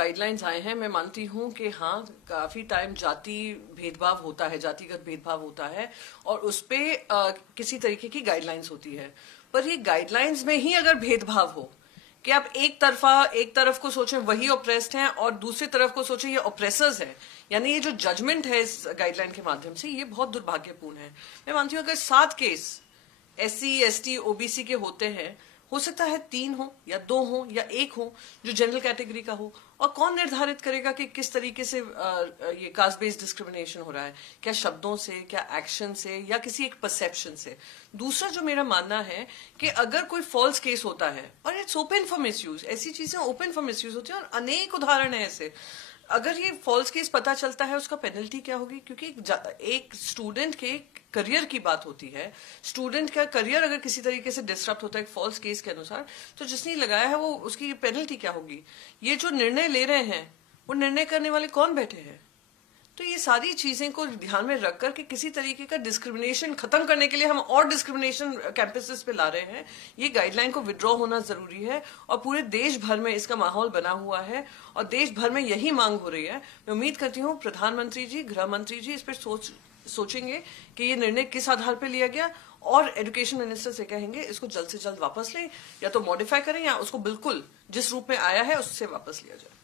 Guidelines आए हैं, मैं मानती हूं कि हाँ, काफी टाइम जाति भेदभाव होता है, जातिगत भेदभाव होता है और उस पे किसी तरीके की गाइडलाइंस होती है। पर ये गाइडलाइंस में ही अगर भेदभाव हो कि आप एक तरफ को सोचें वही ऑप्रेस्ड हैं और दूसरी तरफ को सोचें ये ऑप्रेसर्स हैं, यानी ये जो जजमेंट है इस गाइडलाइन के माध्यम से, ये बहुत दुर्भाग्यपूर्ण है। मैं मानती हूँ अगर 7 केस SC ST OBC के होते हैं, हो सकता है 3 हो या 2 हो या 1 हो जो जनरल कैटेगरी का हो, और कौन निर्धारित करेगा कि किस तरीके से ये कास्ट बेस्ड डिस्क्रिमिनेशन हो रहा है, क्या शब्दों से, क्या एक्शन से, या किसी एक परसेप्शन से। दूसरा जो मेरा मानना है कि अगर कोई फॉल्स केस होता है और इट्स ओपन फॉर मिसयूज, ऐसी चीजें ओपन फॉर मिसयूज होती है और अनेक उदाहरण है ऐसे। अगर ये फॉल्स केस पता चलता है, उसका पेनल्टी क्या होगी? क्योंकि एक स्टूडेंट के करियर की बात होती है, स्टूडेंट का करियर अगर किसी तरीके से डिस्टर्ब होता है एक फॉल्स केस के अनुसार, तो जिसने लगाया है वो, उसकी पेनल्टी क्या होगी? ये जो निर्णय ले रहे हैं वो निर्णय करने वाले कौन बैठे हैं? तो ये सारी चीजें को ध्यान में रखकर कि किसी तरीके का डिस्क्रिमिनेशन खत्म करने के लिए हम और डिस्क्रिमिनेशन कैंपसेस पे ला रहे हैं, ये गाइडलाइन को विड्रॉ होना जरूरी है। और पूरे देश भर में इसका माहौल बना हुआ है और देश भर में यही मांग हो रही है। मैं उम्मीद करती हूँ प्रधानमंत्री जी, गृह मंत्री जी इस पर सोचेंगे कि ये निर्णय किस आधार पर लिया गया, और एजुकेशन मिनिस्टर से कहेंगे इसको जल्द से जल्द वापस लें, या तो मॉडिफाई करें या उसको बिल्कुल जिस रूप में आया है उससे वापस लिया जाए।